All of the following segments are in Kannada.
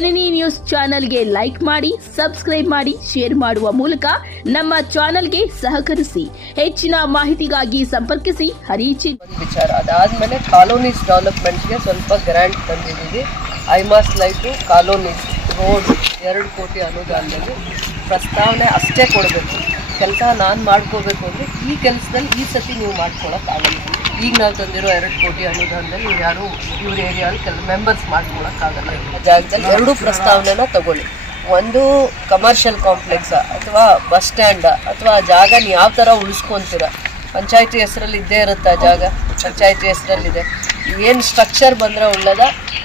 ಜನನಿ ನ್ಯೂಸ್ ಚಾನೆಲ್ಗೆ ಲೈಕ್ ಮಾಡಿ, ಸಬ್ಸ್ಕ್ರೈಬ್ ಮಾಡಿ, ಶೇರ್ ಮಾಡುವ ಮೂಲಕ ನಮ್ಮ ಚಾನೆಲ್ಗೆ ಸಹಕರಿಸಿ. ಹೆಚ್ಚಿನ ಮಾಹಿತಿಗಾಗಿ ಸಂಪರ್ಕಿಸಿ ಹರಿಚಿ ವಿಚಾರ. ಅದಾದ್ಮೇಲೆ ಕಾಲೋನೀಸ್ ಡೆವಲಪ್ಮೆಂಟ್ಗೆ ಸ್ವಲ್ಪ ಗ್ರಾಂಟ್ ತಂದಿದ್ದೀವಿ. ಐಮಾಸ್ ಲೈಟು ಕಾಲೋನೀಸ್ ರೋಡ್ 2 ಕೋಟಿ ಅನುದಾನದಲ್ಲಿ ಪ್ರಸ್ತಾವನೆ ಅಷ್ಟೇ ಕೊಡಬೇಕು. ಕೆಲಸ ನಾನು ಮಾಡ್ಕೋಬೇಕು ಅಂದರೆ ಈ ಕೆಲಸದಲ್ಲಿ ಈ ಸತಿ ನೀವು ಮಾಡ್ಕೊಳಕ್ಕಾಗಲ್ಲ. ಈಗ ನಾವು ತಂದಿರೋ 2 ಕೋಟಿ ಅನುದಾನದಲ್ಲಿ ನೀವು ಯಾರು ಇವ್ರ ಏರಿಯಾದಲ್ಲಿ ಮೆಂಬರ್ಸ್ ಮಾಡ್ಕೊಳಕ್ಕಾಗಲ್ಲ. ಜಾಗದಲ್ಲಿ 2 ಪ್ರಸ್ತಾವನೆನ ತಗೊಳ್ಳಿ. ಒಂದು ಕಮರ್ಷಿಯಲ್ ಕಾಂಪ್ಲೆಕ್ಸ್ ಅಥವಾ ಬಸ್ ಸ್ಟ್ಯಾಂಡ್ ಅಥವಾ ಜಾಗ ನೀವು ಯಾವ ಥರ ಉಳಿಸ್ಕೊತೀರ. ಪಂಚಾಯತಿ ಹೆಸರಲ್ಲಿ ಇದ್ದೇ ಇರುತ್ತೆ ಆ ಜಾಗ, ಪಂಚಾಯತಿ ಹೆಸರಲ್ಲಿದೆ. ಏನು ಸ್ಟ್ರಕ್ಚರ್ ಬಂದರೆ ಒಳ್ಳೇದ,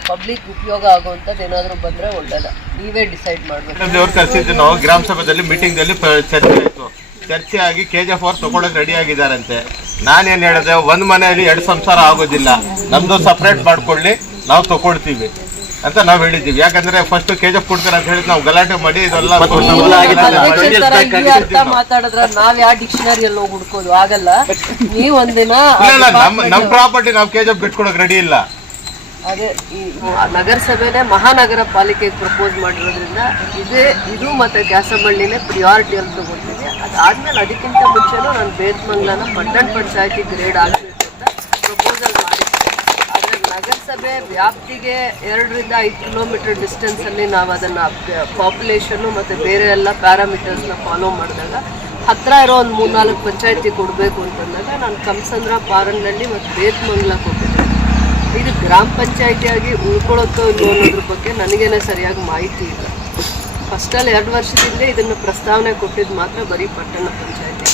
ಪಬ್ಲಿಕ್ ಉಪಯೋಗ ಆಗುವಂಥದ್ದು ಏನಾದರೂ ಬಂದರೆ ಒಳ್ಳೇದ, ನೀವೇ ಡಿಸೈಡ್ ಮಾಡಬೇಕು. ನಾವು ಗ್ರಾಮ ಸಭೆಯಲ್ಲಿ ಮೀಟಿಂಗ್ದಲ್ಲಿ ಚರ್ಚೆ ಆಗಿ KGF ಅವ್ರು ತಗೊಳಕ್ ರೆಡಿ ಆಗಿದ್ದಾರಂತೆ. ನಾನೇನು ಹೇಳಿದೆ, ಒಂದು ಮನೆಯಲ್ಲಿ 2 ಸಂಸಾರ ಆಗೋದಿಲ್ಲ, ನಮ್ದು ಸಪ್ರೇಟ್ ಮಾಡ್ಕೊಳ್ಳಿ, ನಾವು ತಗೊಳ್ತೀವಿ ಅಂತ ನಾವು ಹೇಳಿದ್ದೀವಿ. ಯಾಕಂದ್ರೆ ಫಸ್ಟ್ KGF ಕೊಡ್ತಾರೆ ಅಂತ ಹೇಳಿದ್ ನಾವು ಗಲಾಟೆ ಮಾಡಿ ಇದೆಲ್ಲ ಮಾತಾಡಿದ್ರೆ ನಾವ್ ಯಾವ ಡಿಕ್ಷನರಿಯಲ್ಲಿ ಹೋಗಿ ಹುಡ್ಕೋದು ಆಗಲ್ಲ. ನೀವು ಒಂದಿನ ನಮ್ಮ ಪ್ರಾಪರ್ಟಿ ನಾವು KGF ಬಿಟ್ಕೊಳಕ್ ರೆಡಿ ಇಲ್ಲ. ಅದೇ ಈ ನಗರಸಭೆನೇ ಮಹಾನಗರ ಪಾಲಿಕೆಗೆ ಪ್ರಪೋಸ್ ಮಾಡಿರೋದ್ರಿಂದ ಇದು ಮತ್ತೆ ಕ್ಯಾಸಬಳ್ಳಿನೇ ಪ್ರಿಯಾರಿಟಿಯಲ್ಲಿ ತಗೊಳ್ತೀವಿ. ಅದಾದ್ಮೇಲೆ ಅದಕ್ಕಿಂತ ಮುಂಚೆನೂ ನಾನು ಬೇತ್ಮಂಗ್ಲನ ಪಟ್ಟಣ ಪಂಚಾಯತಿ ಗ್ರೇಡ್ ಆಗಬೇಕು ಅಂತ ಪ್ರಪೋಸಲ್ ಮಾಡಿದ್ದೆ. ಆದರೆ ನಗರಸಭೆ ವ್ಯಾಪ್ತಿಗೆ 2 ರಿಂದ 5 ಕಿಲೋಮೀಟರ್ ಡಿಸ್ಟೆನ್ಸಲ್ಲಿ ನಾವು ಅದನ್ನು ಪಾಪ್ಯುಲೇಷನ್ನು ಮತ್ತು ಬೇರೆ ಎಲ್ಲ ಪ್ಯಾರಾಮೀಟರ್ಸ್ನ ಫಾಲೋ ಮಾಡಿದಾಗ ಹತ್ತಿರ ಇರೋ ಒಂದು 3-4 ಪಂಚಾಯತಿ ಕೊಡಬೇಕು ಅಂತಂದಾಗ ನಾನು ಕಮಸಂದ್ರ, ಪಾರನಹಳ್ಳಿ ಮತ್ತು ಬೇತ್ಮಂಗ್ಲ ಕೊಟ್ಟಿದ್ದೆ. ಇದು ಗ್ರಾಮ ಪಂಚಾಯತಿಯಾಗಿ ಉಳ್ಕೊಳ್ಳೋಕ್ಕೋ ಇಲ್ಲೋ ಅನ್ನೋದ್ರ ಬಗ್ಗೆ ನನಗೇನೆ ಸರಿಯಾಗಿ ಮಾಹಿತಿ ಇಲ್ಲ. ಫಸ್ಟಲ್ಲಿ 2 ವರ್ಷದಿಂದ ಇದನ್ನು ಪ್ರಸ್ತಾವನೆ ಕೊಟ್ಟಿದ್ದು ಮಾತ್ರ ಬರೀ ಪಟ್ಟಣ ಪಂಚಾಯತಿ.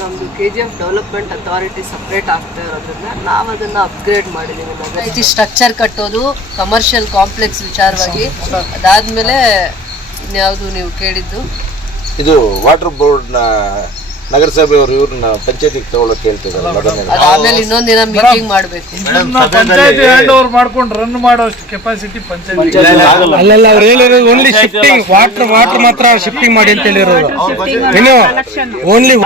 ನಮ್ಮದು KGF ಡೆವಲಪ್ಮೆಂಟ್ ಅಥಾರಿಟಿ ಸಪ್ರೇಟ್ ಆಗ್ತಾ ಇರೋದ್ರಿಂದ ನಾವು ಅದನ್ನು ಅಪ್ಗ್ರೇಡ್ ಮಾಡಿದ್ದೀವಿ. ಪಂಚಾಯತಿ ಸ್ಟ್ರಕ್ಚರ್ ಕಟ್ಟೋದು, ಕಮರ್ಷಿಯಲ್ ಕಾಂಪ್ಲೆಕ್ಸ್ ವಿಚಾರವಾಗಿ. ಅದಾದಮೇಲೆ ಇನ್ಯಾವುದು ನೀವು ಕೇಳಿದ್ದು, ಇದು ವಾಟರ್ ಬೋರ್ಡ್ನ ನಗರಸಭೆಯವರು ಇವ್ರನ್ನ ಪಂಚಾಯತಿಗೆ ತಗೊಳ್ಳೋಕೆ ಹೇಳ್ತಿದ್ದಾರೆ. ಅದಾದ್ಮೇಲೆ ಇನ್ನೊಂದಿನ ಮೀಟಿಂಗ್ ಮಾಡಬೇಕು. ಪಂಚಾಯತಿ ಹ್ಯಾಂಡ್ ಓವರ್ ಮಾಡ್ಕೊಂಡು ರನ್ ಮಾಡೋಷ್ಟು ಕೆಪಾಸಿಟಿ ಪಂಚಾಯತಿ ಅಲ್ಲಲ್ಲ. ಅವ್ರು ಹೇಳಿರೋದು ಓನ್ಲಿ ಶಿಫ್ಟಿಂಗ್, ವಾಟರ್ ಮಾತ್ರ ಶಿಫ್ಟಿಂಗ್ ಮಾಡಿ ಅಂತ ಹೇಳಿರೋದು. ಇನ್ನು ಓನ್ಲಿ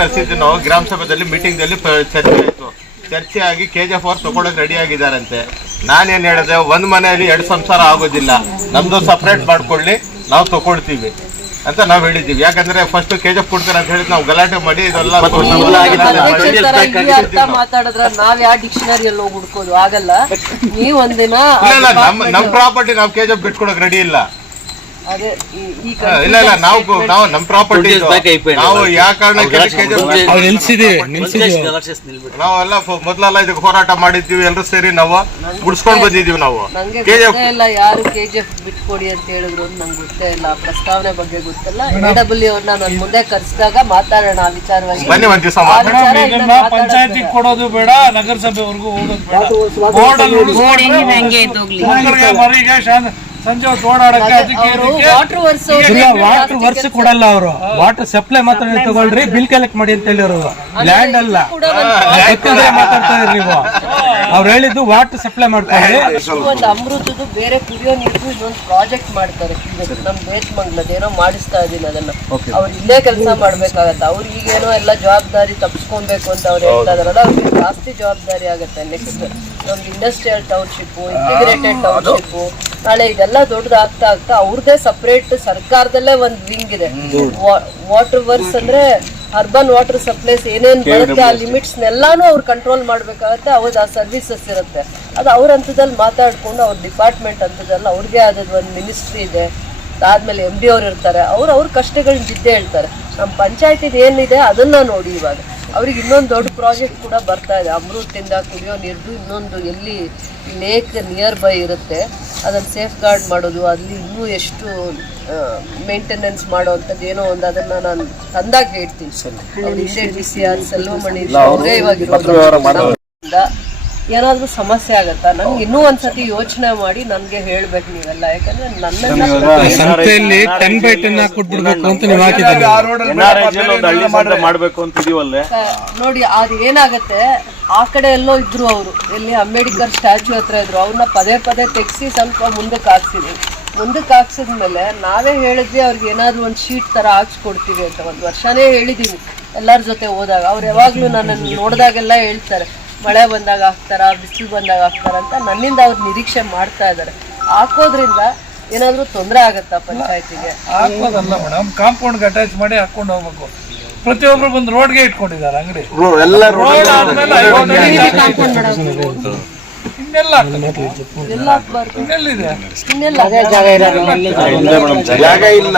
ಕಳಿಸಿದ್ದು ನಾವು ಗ್ರಾಮ ಸಭೆಯಲ್ಲಿ ಮೀಟಿಂಗ್ದಲ್ಲಿ ಚರ್ಚೆ ಆಗಿ KGF ಅವ್ರು ತಗೊಳಕ್ ರೆಡಿ ಆಗಿದ್ದಾರಂತೆ. ನಾನೇನು ಹೇಳಿದೆ, ಒಂದು ಮನೆಯಲ್ಲಿ 2 ಸಂಸಾರ ಆಗೋದಿಲ್ಲ, ನಮ್ದು ಸಪ್ರೇಟ್ ಮಾಡ್ಕೊಳ್ಳಿ, ನಾವು ತಗೊಳ್ತೀವಿ ಅಂತ ನಾವು ಹೇಳಿದ್ದೀವಿ. ಯಾಕಂದ್ರೆ ಫಸ್ಟ್ KGF ಕೊಡ್ತಾರೆ ಅಂತ ಹೇಳಿದ್ ನಾವು ಗಲಾಟೆ ಮಾಡಿ ಇದೆಲ್ಲ ಮಾತಾಡಿದ್ರೆ ನಾವ್ ಯಾವ ಡಿಕ್ಷನರಿಯಲ್ಲಿ ಹೋಗಿ ಹುಡ್ಕೋದು ಆಗಲ್ಲ. ನೀವು ಒಂದಿನ ನಮ್ಮ ಪ್ರಾಪರ್ಟಿ ನಾವು KGF ಬಿಟ್ಕೊಳಕ್ ರೆಡಿ ಇಲ್ಲ. ಅದೇ ಇಲ್ಲ ನಾವು ನಮ್ಮ ಪ್ರಾಪರ್ಟಿ ನಾವು ಯಾವ ಕಾರಣಕ್ಕೆ ನಾವೆಲ್ಲ ಮೊದಲೆಲ್ಲ ಇದಕ್ಕೆ ಹೋರಾಟ ಮಾಡಿದ್ದೀವಿ, ಎಲ್ಲರೂ ಸೇರಿ ನಾವು ಗುಡ್ಸ್ಕೊಂಡ್ ಬಂದಿದ್ದೀವಿ. ನಾವು ಎಲ್ಲ ಯಾರು KGF ಬಿಟ್ಕೊಡಿ ಅಂತ ಹೇಳಿದ್ರು ಅಂತ ನಂಗೆ ಗೊತ್ತೇ ಇಲ್ಲ. ಪ್ರಸ್ತಾವನೆ ಬಗ್ಗೆ ಗೊತ್ತಿಲ್ಲ. AW ಅವ್ರನ್ನ ನಾನು ಮುಂದೆ ಕರೆಸಿದಾಗ ಮಾತಾಡೋಣ ಆ ವಿಚಾರವಾಗಿ. ಬನ್ನಿ ಒಂದ್ ದಿವಸ ಪಂಚಾಯತಿ ಕೊಡೋದು ಬೇಡ, ನಗರಸಭೆವರೆಗೂ ಹೋಗೋದು ಬೇಡ. ಸಂಜೆ ವಾಟರ್ ವರ್ಸ್ ಕೊಡಲ್ಲ ಅವರು. ವಾಟರ್ ಸಪ್ಲೈ ಮಾತ್ರ ತಗೊಳ್ರಿ, ಬಿಲ್ ಕಲೆಕ್ಟ್ ಮಾಡಿ ಅಂತ ಹೇಳಿರೋದು. ಲ್ಯಾಂಡ್ ಅಲ್ಲ, ಮಾತಾಡ್ತಾ ಇದ್ರಿ ನೀವು. ಅವ್ರು ಹೇಳಿದ್ದು ವಾಟರ್ ಸಪ್ಲೈ ಮಾಡ್ತಾರೆ. ಒಂದು ಅಮೃತದ್ದು ಬೇರೆ ಕುಡಿಯೋ ನೀರು ಇನ್ನೊಂದು ಪ್ರಾಜೆಕ್ಟ್ ಮಾಡ್ತಾರೆ. ನಮ್ ಬೇತ್ಮಂಗ್ಲದೇನೋ ಮಾಡಿಸ್ತಾ ಇದೀನಿ. ಅದನ್ನ ಅವ್ರು ಇಲ್ಲೇ ಕೆಲಸ ಮಾಡ್ಬೇಕಾಗತ್ತೆ. ಅವ್ರು ಈಗೇನೋ ಎಲ್ಲ ಜವಾಬ್ದಾರಿ ತಪ್ಪಿಸ್ಕೊಬೇಕು ಅಂತ ಅವ್ರು ಹೇಳ್ತಾ ಇದಾರಲ್ಲ, ಅವ್ರಿಗೆ ಜಾಸ್ತಿ ಜವಾಬ್ದಾರಿ ಆಗುತ್ತೆ. ನೆಕ್ಸ್ಟ್ ನಮ್ದು ಇಂಡಸ್ಟ್ರಿಯಲ್ ಟೌನ್ಶಿಪ್, ಇಂಟಿಗ್ರೇಟೆಡ್ ಟೌನ್ಶಿಪ್, ನಾಳೆ ಇದೆಲ್ಲ ದೊಡ್ಡದಾಗ್ತಾ ಆಗ್ತಾ ಅವ್ರದೇ ಸಪ್ರೇಟ್ ಸರ್ಕಾರದಲ್ಲೇ ಒಂದು ವಿಂಗ್ ಇದೆ. ವಾಟರ್ ವರ್ಕ್ಸ್ ಅಂದ್ರೆ ಅರ್ಬನ್ ವಾಟರ್ ಸಪ್ಲೈಸ್ ಏನೇನು ಬರುತ್ತೆ ಆ ಲಿಮಿಟ್ಸ್ನೆಲ್ಲಾನು ಅವ್ರು ಕಂಟ್ರೋಲ್ ಮಾಡ್ಬೇಕಾಗತ್ತೆ. ಅವ್ರದ್ದು ಆ ಸರ್ವಿಸಸ್ ಇರುತ್ತೆ. ಅದು ಅವ್ರ ಹಂತದಲ್ಲಿ ಮಾತಾಡ್ಕೊಂಡು ಅವ್ರ ಡಿಪಾರ್ಟ್ಮೆಂಟ್ ಹಂತದಲ್ಲಿ ಅವ್ರಿಗೆ ಆದದ್ದು ಒಂದು ಮಿನಿಸ್ಟ್ರಿ ಇದೆ. ಅದಾದ್ಮೇಲೆ MD ಅವ್ರು ಇರ್ತಾರೆ. ಅವ್ರ ಕಷ್ಟಗಳನ್ನ ಬಿದ್ದೇ ಹೇಳ್ತಾರೆ. ನಮ್ಮ ಪಂಚಾಯತಿದು ಏನಿದೆ ಅದನ್ನ ನೋಡಿ. ಇವಾಗ ಅವ್ರಿಗೆ ಇನ್ನೊಂದು ದೊಡ್ಡ ಪ್ರಾಜೆಕ್ಟ್ ಕೂಡ ಬರ್ತಾ ಇದೆ. ಅಮೃತದಿಂದ ಕುಡಿಯೋ ನೀರು ಇನ್ನೊಂದು ಎಲ್ಲಿ ಲೇಕ್ ನಿಯರ್ ಬೈ ಇರುತ್ತೆ, ಅದನ್ನು ಸೇಫ್ ಗಾರ್ಡ್ ಮಾಡೋದು, ಅಲ್ಲಿ ಇನ್ನೂ ಎಷ್ಟು ಮೇಂಟೆನೆನ್ಸ್ ಮಾಡೋವಂಥದ್ದು ಏನೋ ಒಂದು ಅದನ್ನು ನಾನು ತಂದಾಗ ಹೇಳ್ತೀನಿ. DCR ಸೆಲ್ವಮಣಿ ಅವರೇ ಇವಾಗ ಏನಾದರೂ ಸಮಸ್ಯೆ ಆಗತ್ತಾ ನನಗೆ ಇನ್ನೂ ಒಂದ್ಸತಿ ಯೋಚನೆ ಮಾಡಿ ನನಗೆ ಹೇಳ್ಬೇಕು ನೀವೆಲ್ಲ. ಯಾಕಂದ್ರೆ ನೋಡಿ ಅದು ಏನಾಗತ್ತೆ, ಆ ಕಡೆ ಎಲ್ಲೋ ಇದ್ರು ಅವರು, ಎಲ್ಲಿ ಅಂಬೇಡ್ಕರ್ ಸ್ಟ್ಯಾಚ್ಯೂ ಹತ್ರ ಇದ್ರು, ಅವ್ರನ್ನ ಪದೇ ತೆಗ್ಸಿ ಸ್ವಲ್ಪ ಮುಂದಕ್ಕೆ ಹಾಕ್ಸಿದ್ಮೇಲೆ ನಾವೇ ಹೇಳಿದ್ವಿ ಅವ್ರಿಗೆ ಏನಾದ್ರು ಒಂದು ಶೀಟ್ ತರ ಹಾಕ್ಸ್ಕೊಡ್ತೀವಿ ಅಂತ. 1 ವರ್ಷನೇ ಹೇಳಿದೀನಿ ಎಲ್ಲರ ಜೊತೆ ಹೋದಾಗ. ಅವ್ರು ಯಾವಾಗ್ಲೂ ನನ್ನನ್ನು ನೋಡಿದಾಗೆಲ್ಲ ಹೇಳ್ತಾರೆ, ಮಳೆ ಬಂದಾಗ ಹಾಕ್ತಾರ, ಬಿಸಿಲು ಬಂದಾಗ ಹಾಕ್ತಾರ ಅಂತ ನನ್ನಿಂದ ಅವ್ರು ನಿರೀಕ್ಷೆ ಮಾಡ್ತಾ ಇದ್ದಾರೆ. ಹಾಕೋದ್ರಿಂದ ಏನಾದರೂ ತೊಂದರೆ ಆಗತ್ತಾ ಪಂಚಾಯತಿಗೆ? ಹಾಕೋದಲ್ಲ ಮೇಡಮ್, ಕಾಂಪೌಂಡ್ಗೆ ಅಟ್ಯಾಚ್ ಮಾಡಿ ಹಾಕೊಂಡು ಹೋಗ್ಬೇಕು. ಪ್ರತಿಯೊಬ್ರು ಬಂದು ರೋಡ್ಗೆ ಇಟ್ಕೊಂಡಿದ್ದಾರೆ ಅಂಗಡಿ. ಎಲ್ಲ ರೋಡ್ ಆದ್ಮೇಲೆ ಇನ್ನೆಲ್ಲ ಇನ್ನೆಲ್ಲಿದೆ? ಜಾಗ ಇಲ್ಲ.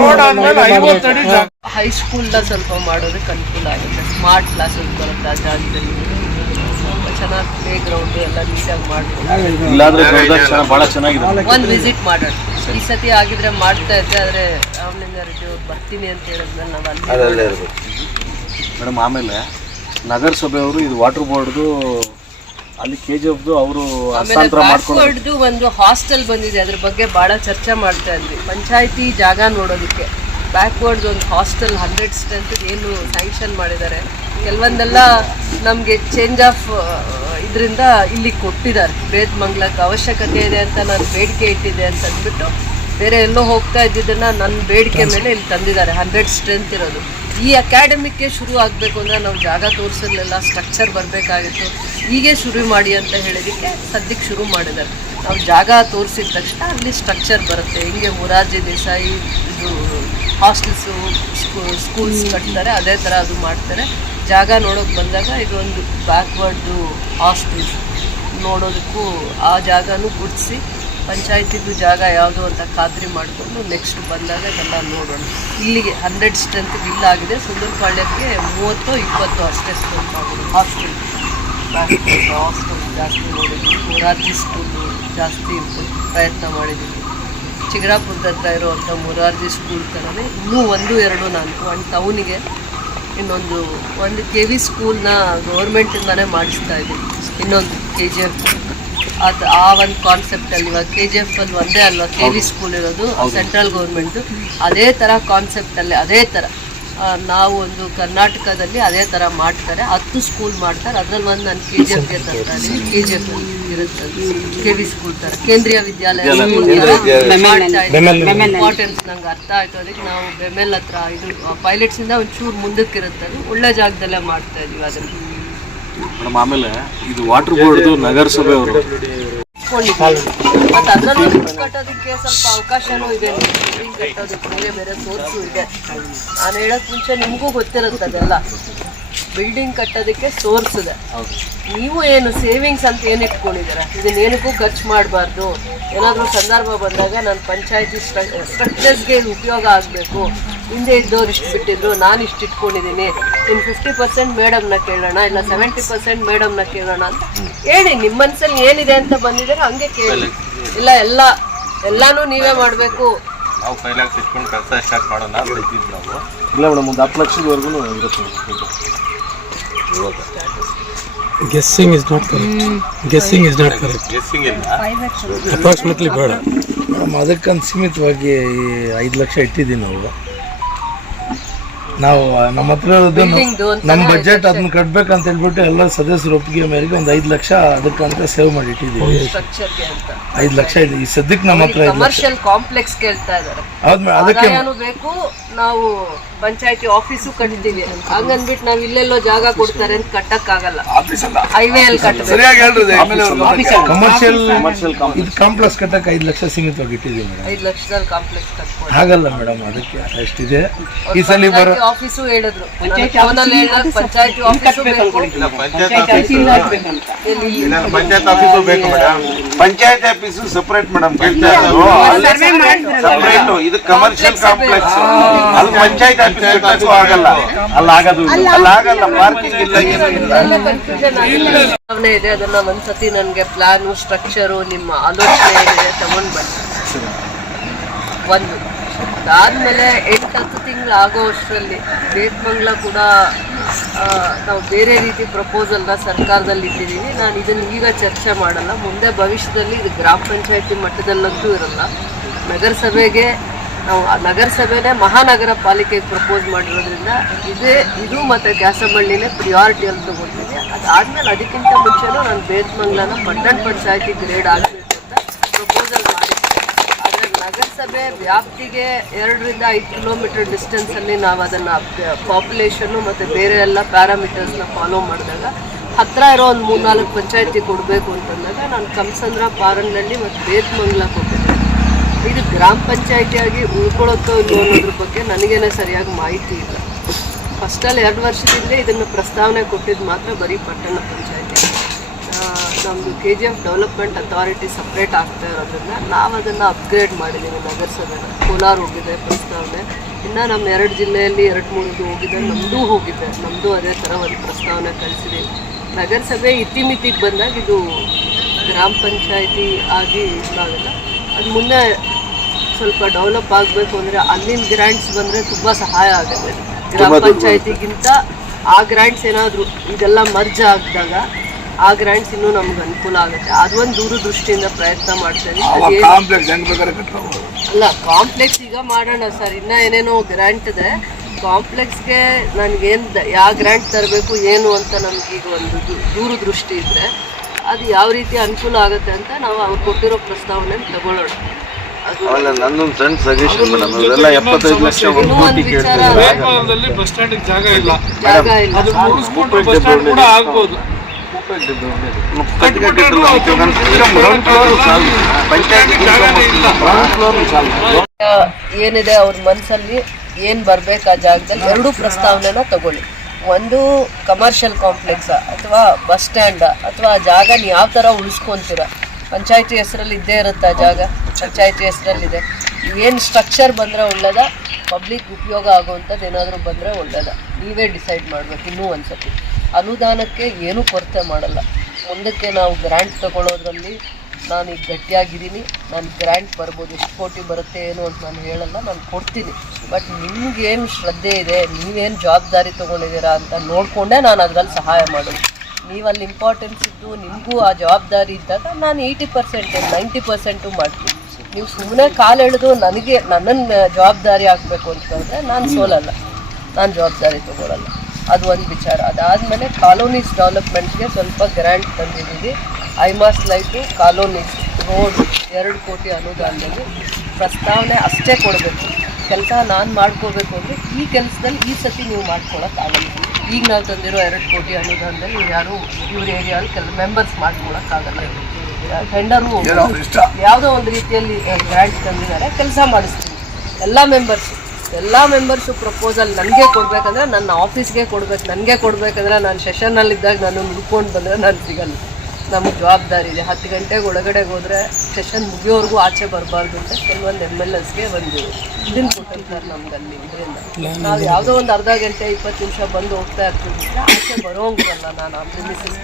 ರೋಡ್ ಆದ್ಮೇಲೆ 50 ಅಡಿ ಜಾಗ. ಹೈಸ್ಕೂಲ್ನ ಸ್ವಲ್ಪ ಮಾಡೋದಕ್ಕೆ ಅನುಕೂಲ ಆಗುತ್ತೆ. ಸ್ಮಾರ್ಟ್ ಕ್ಲಾಸಸ್ ಬರುತ್ತೆ ಆ ಜಾಗದಲ್ಲಿ. ಚೆನ್ನಾಗಿ ಪ್ಲೇ ಗ್ರೌಂಡ್ ಎಲ್ಲ ನೀಟಾಗಿ ಮಾಡ್ಬೋದು. ಒಂದು ವಿಸಿಟ್ ಮಾಡೋಣ. ಈ ಸತಿ ಆಗಿದ್ರೆ ಮಾಡ್ತಾ ಇದ್ದೆ, ಆದರೆ ರಾಮಲಿಂಗ ರೆಡ್ಡಿ ಅವ್ರು ಬರ್ತೀನಿ ಅಂತ ಹೇಳಿದ್ಮೇಲೆ ನಾವು ಅಲ್ಲಿ ಮೇಡಮ್. ಆಮೇಲೆ ನಗರಸಭೆಯವರು ಇದು ವಾಟರ್ ಬೋರ್ಡ್ದು ಅಲ್ಲಿ KGFದು ಅವರು ಹಸ್ತಾಂತರ ಮಾಡ್ಕೊಂಡು ಒಂದು ಹಾಸ್ಟೆಲ್ ಬಂದಿದೆ, ಅದ್ರ ಬಗ್ಗೆ ಭಾಳ ಚರ್ಚೆ ಮಾಡ್ತಾ ಇದ್ವಿ. ಪಂಚಾಯತಿ ಜಾಗ ನೋಡೋದಕ್ಕೆ ಬ್ಯಾಕ್ವರ್ಡ್ಸ್ ಒಂದು ಹಾಸ್ಟೆಲ್ 100 ಸ್ಟ್ರೆಂತ್ ಏನು ಸ್ಯಾಂಕ್ಷನ್ ಮಾಡಿದ್ದಾರೆ. ಕೆಲವೊಂದೆಲ್ಲ ನಮಗೆ ಚೇಂಜ್ ಆಫ್ ಇದರಿಂದ ಇಲ್ಲಿ ಕೊಟ್ಟಿದ್ದಾರೆ. ಬೇತ್ಮಂಗ್ಲಕ್ಕೆ ಅವಶ್ಯಕತೆ ಇದೆ ಅಂತ ನಾನು ಬೇಡಿಕೆ ಇಟ್ಟಿದ್ದೆ ಅಂತ ಅಂದ್ಬಿಟ್ಟು ಬೇರೆ ಎಲ್ಲೋ ಹೋಗ್ತಾ ಇದ್ದಿದ್ದನ್ನು ನನ್ನ ಬೇಡಿಕೆ ಮೇಲೆ ಇಲ್ಲಿ ತಂದಿದ್ದಾರೆ. 100 ಸ್ಟ್ರೆಂತ್ ಇರೋದು. ಈ ಅಕಾಡೆಮಿಕ್ಕೆ ಶುರು ಆಗಬೇಕು ಅಂದರೆ ನಾವು ಜಾಗ ತೋರಿಸಲಿಲ್ಲ, ಸ್ಟ್ರಕ್ಚರ್ ಬರಬೇಕಾಗಿತ್ತು. ಹೀಗೆ ಶುರು ಮಾಡಿ ಅಂತ ಹೇಳಿದಕ್ಕೆ ಸದ್ಯಕ್ಕೆ ಶುರು ಮಾಡಿದ್ದಾರೆ. ನಾವು ಜಾಗ ತೋರಿಸಿದ ತಕ್ಷಣ ಅಲ್ಲಿ ಸ್ಟ್ರಕ್ಚರ್ ಬರುತ್ತೆ. ಹಿಂಗೆ ಮೊರಾರ್ಜಿ ದೇಸಾಯಿ ಇದು ಹಾಸ್ಟೆಲ್ಸು ಸ್ಕೂಲ್ಸ್ ಕಟ್ತಾರೆ, ಅದೇ ಥರ ಅದು ಮಾಡ್ತಾರೆ. ಜಾಗ ನೋಡೋಕೆ ಬಂದಾಗ ಇದೊಂದು ಬ್ಯಾಕ್ವರ್ಡ್ದು ಹಾಸ್ಟೆಲ್ಸ್ ನೋಡೋದಕ್ಕೂ ಆ ಜಾಗನೂ ಗುರ್ತಿಸಿ ಪಂಚಾಯತಿದು ಜಾಗ ಯಾವುದು ಅಂತ ಖಾತ್ರಿ ಮಾಡಿಕೊಂಡು ನೆಕ್ಸ್ಟ್ ಬಂದಾಗ ಇದೆಲ್ಲ ನೋಡೋಣ. ಇಲ್ಲಿಗೆ 100 ಸ್ಟ್ರೆಂತ್ ಇಲ್ಲಾಗಿದೆ. ಸುಂದರಪಾಳ್ಯಕ್ಕೆ 30-20 ಅಷ್ಟೇ ಸ್ಟ್ರೆಂತ್ ಆಗೋದು. ಹಾಸ್ಟೆಲ್ ಹಾಸ್ಟೆಲ್ ಜಾಸ್ತಿ ನೋಡಿದ್ವಿ. ಮೊರಾರ್ಜಿ ಸ್ಕೂಲು ಜಾಸ್ತಿ ಪ್ರಯತ್ನ ಮಾಡಿದ್ದೀವಿ. ಚಿಗರಾಪುರದ ಹತ್ರ ಇರುವಂಥ ಮೊರಾರ್ಜಿ ಸ್ಕೂಲ್ ಥರನೇ ಇನ್ನೂ 1-2 4 ಒಂದು ಟೌನಿಗೆ ಇನ್ನೊಂದು KV ಸ್ಕೂಲ್ನ ಗೌರ್ಮೆಂಟಿಂದನೇ ಮಾಡಿಸ್ತಾ ಇದ್ದೀವಿ. ಇನ್ನೊಂದು KGF ಅದು ಆ ಒಂದು ಕಾನ್ಸೆಪ್ಟಲ್ಲಿ ಇವಾಗ KGFಲ್ಲಿ ಒಂದೇ ಅಲ್ವಾ KV ಸ್ಕೂಲ್ ಇರೋದು, ಸೆಂಟ್ರಲ್ ಗೌರ್ಮೆಂಟು. ಅದೇ ಥರ ಕಾನ್ಸೆಪ್ಟಲ್ಲಿ ಅದೇ ಥರ ನಾವು ಒಂದು ಕರ್ನಾಟಕದಲ್ಲಿ ಅದೇ ಥರ ಮಾಡ್ತಾರೆ. 10 ಸ್ಕೂಲ್ ಮಾಡ್ತಾರೆ. ಅದರಲ್ಲಿ ಒಂದು ನಾನು KGFಗೆ ತರ್ತಾ ಇದ್ದೀನಿ. KGF ಇರುತ್ತೆ KV ಸ್ಕೂಲ್ ಥರ ಕೇಂದ್ರೀಯ ವಿದ್ಯಾಲಯ ಇಂಪಾರ್ಟೆನ್ಸ್ ನಂಗೆ ಅರ್ಥ ಆಯಿತು. ಅದಕ್ಕೆ ನಾವು ಬೆಮೆಲ್ ಹತ್ರ ಇದು ಪೈಲಟ್ಸಿಂದ ಒಂಚೂರು ಮುಂದಕ್ಕಿರುತ್ತೆ. ಅದು ಒಳ್ಳೆ ಜಾಗದಲ್ಲೇ ಮಾಡ್ತಾ ಇದೀವಿ ಅದನ್ನು. ಮೇಡಮ್ ಆಮೇಲೆ ಇದು ವಾಟರ್ ಬೋರ್ಡ್ದು ನಗರಸಭೆಯವರು ಮತ್ತು ಅದರಲ್ಲೂ ಕಟ್ಟೋದಕ್ಕೆ ಸ್ವಲ್ಪ ಅವಕಾಶನೂ ಇದೆ. ಬಿಲ್ಡಿಂಗ್ ಕಟ್ಟೋದಕ್ಕೆ ಬೇರೆ ಬೇರೆ ಸೋರ್ಸು ಇದೆ. ನಾನು ಹೇಳೋಕ್ಕೆ ಮುಂಚೆ ನಿಮಗೂ ಗೊತ್ತಿರುತ್ತೆ ಅದೆಲ್ಲ. ಬಿಲ್ಡಿಂಗ್ ಕಟ್ಟೋದಕ್ಕೆ ಸೋರ್ಸ್ ಇದೆ. ನೀವು ಏನು ಸೇವಿಂಗ್ಸ್ ಅಂತ ಏನು ಇಟ್ಕೊಂಡಿದ್ದೀರ, ಇದನ್ನೇನಕ್ಕೂ ಖರ್ಚು ಮಾಡಬಾರ್ದು. ಏನಾದರೂ ಸಂದರ್ಭ ಬಂದಾಗ ನಾನು ಪಂಚಾಯತಿ ಸ್ಟ್ರಕ್ಚರ್ಸ್ಗೆ ಇದು ಉಪಯೋಗ ಆಗಬೇಕು. ಹಿಂದೆ ಇದ್ದವ್ರು ಇಷ್ಟು ಬಿಟ್ಟಿದ್ರು, ನಾನು ಇಷ್ಟು ಇಟ್ಕೊಂಡಿದ್ದೀನಿ. ಇನ್ನು 50% ಮೇಡಮ್ನ ಕೇಳೋಣ, ಇಲ್ಲ 70% ಮೇಡಮ್ನ ಕೇಳೋಣ ಅಂತ ಹೇಳಿ. ನಿಮ್ಮ ಮನಸ್ಸಲ್ಲಿ ಏನಿದೆ ಅಂತ ಬಂದಿದ್ದಾರೆ ಹಂಗೆ ಕೇಳಿ. ಇಲ್ಲ ಎಲ್ಲಾನು ನೀವೇ ಮಾಡಬೇಕು. ನಾವು 5 lakhs ಇಟ್ಕೊಂಡು ಕೆಲಸ ಸ್ಟಾರ್ಟ್ ಮಾಡೋಣ ಅಂತ ಇದ್ದಿದ್ದು ನಾವು. ಇಲ್ಲ ಮೇಡಮ್, ಒಂದು 10 ಲಕ್ಷದವರೆಗೂ ಇರುತ್ತೆ. Guessing is not correct. Guessing ಇಲ್ಲ ಅಪ್ರಾಕ್ಸಿಮೇಟ್ಲಿ ಬೇಡ ಮೇಡಮ್. ಅದಕ್ಕಂತ ಸೀಮಿತವಾಗಿ 5 ಲಕ್ಷ ಇಟ್ಟಿದ್ದೀವಿ ನಾವು ನಮ್ಮ ಹತ್ರ ನಮ್ಮ ಬಜೆಟ್ ಅದನ್ನ ಕಟ್ಬೇಕಂತ ಹೇಳ್ಬಿಟ್ಟು ಎಲ್ಲ ಸದಸ್ಯರ ಒಪ್ಪಿಗೆ ಮೇರೆಗೆ ಒಂದು 5 ಲಕ್ಷ ಅದಕ್ಕಂತ ಸೇವ್ ಮಾಡಿ ಇಟ್ಟಿದ್ದೀವಿ. 5 ಲಕ್ಷ ಇದೆ ಈ ಸದ್ಯಕ್ಕೆ ನಮ್ಮ ಹತ್ರ. ಕಮರ್ಷಿಯಲ್ ಕಾಂಪ್ಲೆಕ್ಸ್ ಕೇಳ್ತಾ ಇದ್ದಾರೆ. ಅದಕ್ಕೆ ಬೇಕು. ನಾವು ಪಂಚಾಯತಿ ಆಫೀಸು ಕಟ್ತೀವಿ. ಹಂಗನ್ಬಿಟ್ಟು ನಾವು ಇಲ್ಲೆಲ್ಲೋ ಜಾಗ ಕೊಡ್ತಾರೆ ಅಂತ ಕಟ್ಟಕ್ಕಾಗಲ್ಲ. ಹೈವೇ ಅಲ್ಲಿ ಕಟ್ಟಬೇಕು. ಕಮರ್ಷಿಯಲ್ ಇದು ಕಾಂಪ್ಲೆಕ್ಸ್ ಕಟ್ಟಕ್ಕೆ 5 ಲಕ್ಷ ಸೀಮಿತವಾಗಿ ಇಟ್ಟಿದ್ದೀವಿ ಮೇಡಮ್. 5 ಲಕ್ಷದಲ್ಲಿ ಕಾಂಪ್ಲೆಕ್ಸ್ ಕಟ್ಕೊಂಡು ಹಾಗಲ್ಲ ಮೇಡಮ್, ಅದಕ್ಕೆ ಅಷ್ಟಿದೆ. ಈ ಸಲ ಬರೋ ಆಫೀಸು ಹೇಳಿದ್ರು, ಪಂಚಾಯತಿ ಆಫೀಸು ಬೇಕು. ಪಂಚಾಯತ್ ಆಫೀಸು ಬೇಕು madam. Panchayat office separate madam. Separate ಇದು ಕಮರ್ಷಿಯಲ್ ಕಾಂಪ್ಲೆಕ್ಸ್. ಅದು ಪಂಚಾಯತ್ ಆಫೀಸ್ ಆಗಲ್ಲ. ಅಲ್ಲಾಗಲ್ಲ. ಪಾರ್ಕಿಂಗ್ ಇಲ್ಲ, ಏನೂ ಇಲ್ಲ. ಭಾವನೆ ಇದೆ. ಅದನ್ನ ಒಂದ್ಸತಿ ನನಗೆ ಪ್ಲಾನು ಸ್ಟ್ರಕ್ಚರು ನಿಮ್ಮ ಆಲೋಚನೆ ಏನಿದೆ ತಗೊಂಡು ಬನ್ನಿ. ಒಂದು ಅದಾದಮೇಲೆ 8-10 ತಿಂಗಳು ಆಗೋ ಅಷ್ಟರಲ್ಲಿ ಬೇತ್ಮಂಗ್ಲ ಕೂಡ ನಾವು ಬೇರೆ ರೀತಿ ಪ್ರಪೋಸಲ್ನ ಸರ್ಕಾರದಲ್ಲಿ ಇಟ್ಟಿದ್ದೀವಿ. ನಾನು ಇದನ್ನು ಈಗ ಚರ್ಚೆ ಮಾಡಲ್ಲ. ಮುಂದೆ ಭವಿಷ್ಯದಲ್ಲಿ ಇದು ಗ್ರಾಮ ಪಂಚಾಯತಿ ಮಟ್ಟದಲ್ಲಂತೂ ಇರಲ್ಲ. ನಗರಸಭೆಗೆ ನಾವು ನಗರಸಭೆನೇ ಮಹಾನಗರ ಪಾಲಿಕೆಗೆ ಪ್ರಪೋಸ್ ಮಾಡಿರೋದ್ರಿಂದ ಇದು ಮತ್ತು ಕ್ಯಾಸಬಳ್ಳಿನೇ ಪ್ರಿಯಾರಿಟಿ ಅಂತ ತಗೊಳ್ತೀವಿ. ಅದಾದಮೇಲೆ ಅದಕ್ಕಿಂತ ಮುಂಚೆನೂ ನಾನು ಬೇತ್ಮಂಗ್ಲನ ಪಟ್ಟಣ ಪಂಚಾಯತಿ ಗ್ರೇಡ್ ಆಗಬೇಕು ಅಂತ ಪ್ರಪೋಸಲ್ ಮಾಡಿದ್ದೆ. ಆದರೆ ನಗರಸಭೆ ವ್ಯಾಪ್ತಿಗೆ 2 ರಿಂದ 5 ಕಿಲೋಮೀಟರ್ ಡಿಸ್ಟೆನ್ಸಲ್ಲಿ ನಾವು ಅದನ್ನು ಪಾಪ್ಯುಲೇಷನ್ನು ಮತ್ತು ಬೇರೆ ಎಲ್ಲ ಪ್ಯಾರಾಮೀಟರ್ಸ್ನ ಫಾಲೋ ಮಾಡಿದಾಗ ಹತ್ತಿರ ಇರೋ ಒಂದು 3-4 ಪಂಚಾಯತಿ ಕೊಡಬೇಕು ಅಂತಂದಾಗ ನಾನು ಕಮಸಂದ್ರ, ಪಾರನಹಳ್ಳಿ ಮತ್ತು ಬೇತ್ಮಂಗ್ಲ ಕೊಟ್ಟಿದ್ದೆ. ಇದು ಗ್ರಾಮ ಪಂಚಾಯತಿಯಾಗಿ ಉಳ್ಕೊಳ್ಳೋಕ್ಕೋ ಇಲ್ಲೋ ಅನ್ನೋದ್ರ ಬಗ್ಗೆ ನನಗೇನೆ ಸರಿಯಾಗಿ ಮಾಹಿತಿ ಇಲ್ಲ. ಫಸ್ಟಲ್ಲಿ 2 ವರ್ಷದಿಂದ ಇದನ್ನು ಪ್ರಸ್ತಾವನೆ ಕೊಟ್ಟಿದ್ದು ಮಾತ್ರ ಬರೀ ಪಟ್ಟಣ ಪಂಚಾಯತಿ. ನಮ್ಮದು KGF ಡೆವಲಪ್ಮೆಂಟ್ ಅಥಾರಿಟಿ ಸಪ್ರೇಟ್ ಆಗ್ತಾ ಇರೋದ್ರಿಂದ ನಾವು ಅದನ್ನು ಅಪ್ಗ್ರೇಡ್ ಮಾಡಿದ್ದೀವಿ. ನಗರಸಭೆನ ಕೋಲಾರ ಹೋಗಿದೆ ಪ್ರಸ್ತಾವನೆ, ಇನ್ನು ನಮ್ಮ 2 ಜಿಲ್ಲೆಯಲ್ಲಿ 2-3 ಹೋಗಿದೆ, ನಮ್ಮದು ಅದೇ ಥರ ಒಂದು ಪ್ರಸ್ತಾವನೆ ಕಳಿಸಿದ್ದೀವಿ. ನಗರಸಭೆ ಇತಿಮಿತಿಗೆ ಬಂದಾಗ ಇದು ಗ್ರಾಮ ಪಂಚಾಯತಿ ಆಗಿ ಇದಾಗಲ್ಲ. ಅದು ಮುಂದೆ ಸ್ವಲ್ಪ ಡೆವಲಪ್ ಆಗಬೇಕು ಅಂದರೆ ಅಲ್ಲಿನ ಗ್ರ್ಯಾಂಟ್ಸ್ ಬಂದರೆ ತುಂಬ ಸಹಾಯ ಆಗುತ್ತೆ. ಗ್ರಾಮ ಪಂಚಾಯತಿಗಿಂತ ಆ ಗ್ರ್ಯಾಂಟ್ಸ್ ಏನಾದರೂ ಇದೆಲ್ಲ ಮರ್ಜ್ ಆಗಿದಾಗ ಆ ಗ್ರ್ಯಾಂಟ್ಸ್ ಇನ್ನೂ ನಮ್ಗೆ ಅನುಕೂಲ ಆಗುತ್ತೆ. ಅದೊಂದು ದೂರದೃಷ್ಟಿಯಿಂದ ಪ್ರಯತ್ನ ಮಾಡ್ತಾ ಇದ್ದೀವಿ. ಅಲ್ಲ, ಕಾಂಪ್ಲೆಕ್ಸ್ ಈಗ ಮಾಡೋಣ ಸರ್, ಇನ್ನೂ ಏನೇನೋ ಗ್ರ್ಯಾಂಟ್ ಇದೆ. ಕಾಂಪ್ಲೆಕ್ಸ್ಗೆ ನನಗೇನು ಯಾವ ಗ್ರ್ಯಾಂಟ್ ತರಬೇಕು ಏನು ಅಂತ ನಮಗೀಗ ಒಂದು ದೂರದೃಷ್ಟಿ ಇದ್ದರೆ ಅದು ಯಾವ ರೀತಿ ಅನುಕೂಲ ಆಗುತ್ತೆ ಅಂತ ನಾವು ಅವ್ರು ಕೊಟ್ಟಿರೋ ಪ್ರಸ್ತಾವನೆ ತಗೊಳ್ಳೋಣ. ನನ್ನೊಂದು ಸಣ್ಣ ಸಜೆಷನ್ ಮೇಡಮ್, ಅದೆಲ್ಲ 75 ಲಕ್ಷ 1 ಕೋಟಿ ಬೇತ್ಮಂಗಲದಲ್ಲಿ ಬಸ್ ಸ್ಟ್ಯಾಂಡ್ ಜಾಗ ಇಲ್ಲ. ಅದು ಮುಗಿಸ್ಕೊಂಡು ಬಸ್ ಸ್ಟ್ಯಾಂಡ್ ಕೂಡ ಆಗ್ಬೋದು. ಏನಿದೆ ಅವ್ರ ಮನಸ್ಸಲ್ಲಿ ಏನು ಬರಬೇಕು ಆ ಜಾಗದಲ್ಲಿ 2 ಪ್ರಸ್ತಾವನೆನ ತಗೊಳ್ಳಿ. ಒಂದು ಕಮರ್ಷಿಯಲ್ ಕಾಂಪ್ಲೆಕ್ಸ ಅಥವಾ ಬಸ್ ಸ್ಟ್ಯಾಂಡ ಅಥವಾ ಆ ಜಾಗ ನೀವು ಯಾವ ಥರ ಉಳಿಸ್ಕೊತೀರ. ಪಂಚಾಯತಿ ಹೆಸರಲ್ಲಿ ಇದ್ದೇ ಇರುತ್ತೆ ಆ ಜಾಗ, ಪಂಚಾಯತಿ ಹೆಸರಲ್ಲಿದೆ. ಏನು ಸ್ಟ್ರಕ್ಚರ್ ಬಂದರೆ ಒಳ್ಳೇದ, ಪಬ್ಲಿಕ್ ಉಪಯೋಗ ಆಗುವಂಥದ್ದು ಏನಾದರೂ ಬಂದರೆ ಒಳ್ಳೇದ, ನೀವೇ ಡಿಸೈಡ್ ಮಾಡಬೇಕು. ಇನ್ನೂ ಒಂದು ಸತಿ ಅನುದಾನಕ್ಕೆ ಏನೂ ಕೊರತೆ ಮಾಡಲ್ಲ. ಮುಂದಕ್ಕೆ ನಾವು ಗ್ರ್ಯಾಂಟ್ ತಗೊಳ್ಳೋದ್ರಲ್ಲಿ ನಾನು ಈಗ ಗಟ್ಟಿಯಾಗಿದ್ದೀನಿ. ನಾನು ಗ್ರ್ಯಾಂಟ್ ಬರ್ಬೋದು, ಎಷ್ಟು ಕೋಟಿ ಬರುತ್ತೆ ಏನು ಅಂತ ನಾನು ಹೇಳಲ್ಲ, ನಾನು ಕೊಡ್ತೀನಿ. ಬಟ್ ನಿಮಗೇನು ಶ್ರದ್ಧೆ ಇದೆ, ನೀವೇನು ಜವಾಬ್ದಾರಿ ತೊಗೊಂಡಿದ್ದೀರಾ ಅಂತ ನೋಡಿಕೊಂಡೇ ನಾನು ಅದರಲ್ಲಿ ಸಹಾಯ ಮಾಡೋದು. ನೀವಲ್ಲಿ ಇಂಪಾರ್ಟೆನ್ಸ್ ಇದ್ದು ನಿಮಗೂ ಆ ಜವಾಬ್ದಾರಿ ಇದ್ದಾಗ ನಾನು 80% 90% ಮಾಡ್ತೀನಿ. ನೀವು ಸುಮ್ಮನೆ ಕಾಲೆಳೆದು ನನ್ನನ್ನು ಜವಾಬ್ದಾರಿ ಆಗಬೇಕು ಅಂತ ಹೇಳಿದ್ರೆ ನಾನು ಸೋಲಲ್ಲ, ನಾನು ಜವಾಬ್ದಾರಿ ತೊಗೊಳ್ಳಲ್ಲ. ಅದು ಒಂದು ವಿಚಾರ. ಅದಾದಮೇಲೆ ಕಾಲೋನೀಸ್ ಡೆವಲಪ್ಮೆಂಟ್ಗೆ ಸ್ವಲ್ಪ ಗ್ರ್ಯಾಂಟ್ ತಂದಿದ್ದೀವಿ. ಐಮಾಸ್ ಲೈಟು, ಕಾಲೋನೀಸ್, ರೋಡ್ 2 ಕೋಟಿ ಅನುದಾನದಲ್ಲಿ ಪ್ರಸ್ತಾವನೆ ಅಷ್ಟೇ ಕೊಡಬೇಕು. ಕೆಲಸ ನಾನು ಮಾಡ್ಕೋಬೇಕು ಅಂದರೆ ಈ ಕೆಲಸದಲ್ಲಿ ಈ ಸತಿ ನೀವು ಮಾಡ್ಕೊಳಕ್ಕಾಗಲ್ಲ. ಈಗ ನಾವು ತಂದಿರೋ 2 ಕೋಟಿ ಅನುದಾನದಲ್ಲಿ ಯಾರು ಇವ್ರ ಏರಿಯಾದಲ್ಲಿ ಮೆಂಬರ್ಸ್ ಮಾಡ್ಕೊಳಕ್ಕಾಗಲ್ಲ. ಟೆಂಡರು ಯಾವುದೋ ಒಂದು ರೀತಿಯಲ್ಲಿ ಗ್ರ್ಯಾಂಟ್ ತಂದಿದ್ದಾರೆ, ಕೆಲಸ ಮಾಡಿಸ್ತೀವಿ. ಎಲ್ಲ ಮೆಂಬರ್ಸು ಪ್ರಪೋಸಲ್ ನನಗೆ ಕೊಡಬೇಕಂದ್ರೆ ನನ್ನ ಆಫೀಸ್ಗೆ ಕೊಡಬೇಕು. ನನಗೆ ಕೊಡಬೇಕಂದ್ರೆ ನಾನು ಸೆಷನ್ನಲ್ಲಿದ್ದಾಗ ನಾನು ಹುಡ್ಕೊಂಡು ಬಂದರೆ ನಾನು ಸಿಗಲ್ಲ. ನಮಗೆ ಜವಾಬ್ದಾರಿ ಇದೆ. 10 ಗಂಟೆಗೆ ಒಳಗಡೆಗೆ ಹೋದರೆ ಸೆಷನ್ ಮುಗಿಯೋವರೆಗೂ ಆಚೆ ಬರಬಾರ್ದು ಅಂತ ಕೆಲವೊಂದು MLSಗೆ ಒಂದು ಇದನ್ನು ಕೊಟ್ಟಿರ್ತಾರೆ ನಮ್ಗಲ್ಲಿ. ಇದರಿಂದ ನಾವು ಯಾವುದೋ ಒಂದು ಅರ್ಧ ಗಂಟೆ 20 ನಿಮಿಷ ಬಂದು ಹೋಗ್ತಾ ಇರ್ತೀವಿ, ಆಚೆ ಬರೋಂಗಿರಲ್ಲ. ನಾನು ಆ ಪ್ರಿಮಿಸಸ್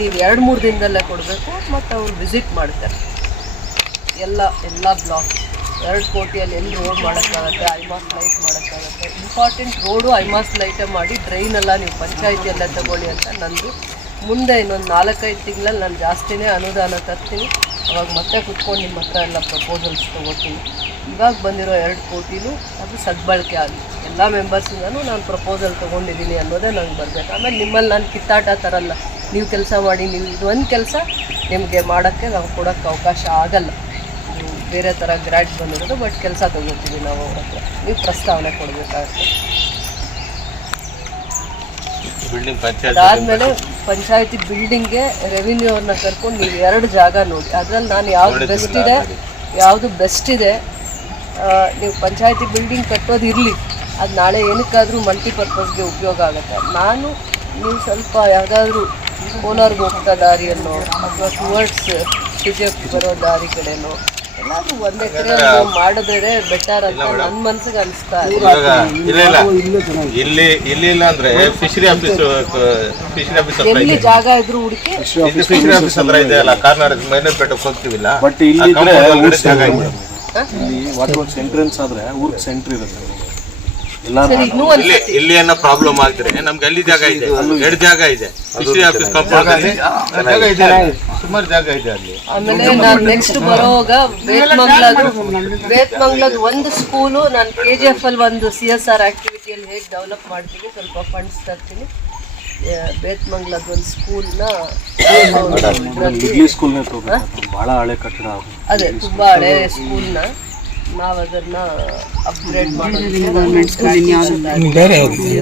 ನೀವು 2-3 ದಿನದಲ್ಲೇ ಕೊಡಬೇಕು. ಮತ್ತು ಅವ್ರು ವಿಸಿಟ್ ಮಾಡ್ತಾರೆ ಎಲ್ಲ ಬ್ಲಾಕ್. 2 ಕೋಟಿಯಲ್ಲಿ ಎಲ್ಲಿ ರೋಡ್ ಮಾಡೋಕ್ಕಾಗತ್ತೆ, ಐಮಾಸ್ ಲೈಟ್ ಮಾಡೋಕ್ಕಾಗತ್ತೆ. ಇಂಪಾರ್ಟೆಂಟ್ ರೋಡು ಐಮಾಸ್ ಲೈಟೇ ಮಾಡಿ, ಡ್ರೈನೆಲ್ಲ ನೀವು ಪಂಚಾಯತಿಯಲ್ಲೇ ತಗೊಳ್ಳಿ ಅಂತ ನಂದು. ಮುಂದೆ ಇನ್ನೊಂದು 4-5 ತಿಂಗಳಲ್ಲಿ ನಾನು ಜಾಸ್ತಿನೇ ಅನುದಾನ ತರ್ತೀನಿ. ಅವಾಗ ಮತ್ತೆ ಕುತ್ಕೊಂಡು ನಿಮ್ಮ ಹತ್ರ ಎಲ್ಲ ಪ್ರಪೋಸಲ್ಸ್ ತೊಗೋತೀನಿ. ಇವಾಗ ಬಂದಿರೋ 2 ಕೋಟಿನೂ ಅದು ಸದ್ಬಳಕೆ ಆಗಿ ಎಲ್ಲ ಮೆಂಬರ್ಸಿಂದನೂ ನಾನು ಪ್ರಪೋಸಲ್ ತೊಗೊಂಡಿದ್ದೀನಿ ಅನ್ನೋದೇ ನಂಗೆ ಬರಬೇಕು. ಆಮೇಲೆ ನಿಮ್ಮಲ್ಲಿ ನಾನು ಕಿತ್ತಾಟ ತರಲ್ಲ. ನೀವು ಕೆಲಸ ಮಾಡಿ, ನೀವು ಇದೊಂದು ಕೆಲಸ ನಿಮಗೆ ಮಾಡೋಕ್ಕೆ ನಾವು ಕೊಡೋಕ್ಕೆ ಅವಕಾಶ ಆಗಲ್ಲ. ಬೇರೆ ಥರ ಗ್ರ್ಯಾಂಟ್ ಬಂದಿರೋದು, ಬಟ್ ಕೆಲಸ ತಗೋತೀವಿ ನಾವು ಅವ್ರ ಹತ್ರ. ನೀವು ಪ್ರಸ್ತಾವನೆ ಕೊಡಬೇಕಾಗುತ್ತೆ. ಅದಾದಮೇಲೆ ಪಂಚಾಯತಿ ಬಿಲ್ಡಿಂಗ್ಗೆ ರೆವಿನ್ಯೂ ಅವ್ರನ್ನ ಕರ್ಕೊಂಡು ನೀವು 2 ಜಾಗ ನೋಡಿ. ಅದರಲ್ಲಿ ನಾನು ಯಾವುದು ಬೆಸ್ಟ್ ಇದೆ ನೀವು ಪಂಚಾಯತಿ ಬಿಲ್ಡಿಂಗ್ ಕಟ್ಟೋದು ಇರಲಿ, ಅದು ನಾಳೆ ಏನಕ್ಕಾದರೂ ಮಲ್ಟಿಪರ್ಪಸ್ಗೆ ಉಪಯೋಗ ಆಗುತ್ತೆ. ನೀವು ಸ್ವಲ್ಪ ಯಾವುದಾದ್ರೂ ಕೋಲಾರ್ಗೆ ಹೋಗ್ತಾ ದಾರಿಯನ್ನು ಅಥವಾ ಟುವರ್ಡ್ಸ್ KGF ಬರೋ ದಾರಿ ಕಡೆನೋ ಎಲ್ಲಾದ್ರೂ 1 ಎಕರೆ ಮಾಡಿದ್ರೆ ಬೆಟರ್ ಅಂತ ನನ್ನ ಮನಸ್ಸಿಗೆ ಅನಿಸ್ತಾ ಇಲ್ಲ ಅಂದ್ರೆ ಫಿಶರಿ ಆಫೀಸ್ ಎಲ್ಲಿ ಜಾಗ ಇದ್ರು ಹುಡುಕಿ ಫಿಶರಿ ಆಫೀಸ್ ಹತ್ರ ಇದೆ ಅಲ್ಲ, ಕಾರ್ನಾಡ್ ಮೈನರ್ಪೇಟೆಗೆ ಹೋಗ್ತೀವಿಲ್ಲ. ಬಟ್ ಇಲ್ಲಿ ವಾಟರ್ ವರ್ಕ್ಸ್ ಎಂಟ್ರೆನ್ಸ್ ಆದ್ರೆ ಊರ್ಗ್ ಸೆಂಟ್ರ್ ಇರುತ್ತೆ. ಇಲ್ಲಿ ಏನೋ ಪ್ರಾಬ್ಲಮ್ ಆಗಿದ್ರೆ ನಮ್ಗೆ ಅಲ್ಲಿ ಜಾಗ ಇದೆ, 2 ಜಾಗ ಇದೆ. ಫಿಶರಿ ಆಫೀಸ್ ಕಾಂಪೌಂಡ್ ಸುಮಾರು ಜಾಗ ಇದೆ ಅಲ್ಲಿ. ಆಮೇಲೆ ನಾನು ನೆಕ್ಸ್ಟ್ ಬರೋವಾಗ ಬೇತ್ಮಂಗ್ಲದ ಒಂದು ಸ್ಕೂಲು ನಾನು KGF ಅಲ್ಲಿ ಒಂದು CSR ಆಕ್ಟಿವಿಟಿಯಲ್ಲಿ ಹೇಗೆ ಡೆವಲಪ್ ಮಾಡ್ತೀನಿ, ಸ್ವಲ್ಪ ಫಂಡ್ಸ್ ತರ್ತೀನಿ. ಬೇತ್ಮಂಗ್ಲದ ಒಂದು ಸ್ಕೂಲ್ನ ಮಿಡ್ಲಿ ಸ್ಕೂಲ್ನೇ ತಗೋಬೇಕು, ಬಹಳ ಹಳೆ ಕಟ್ಟಡ ಅದು. ಅದೇ ತುಂಬಾ ಹಳೆ ಸ್ಕೂಲ್ನ ನಾವು ಅದನ್ನ ಅಪ್ಗ್ರೇಡ್ ಮಾಡೋದಕ್ಕೆ ಬೇರೆ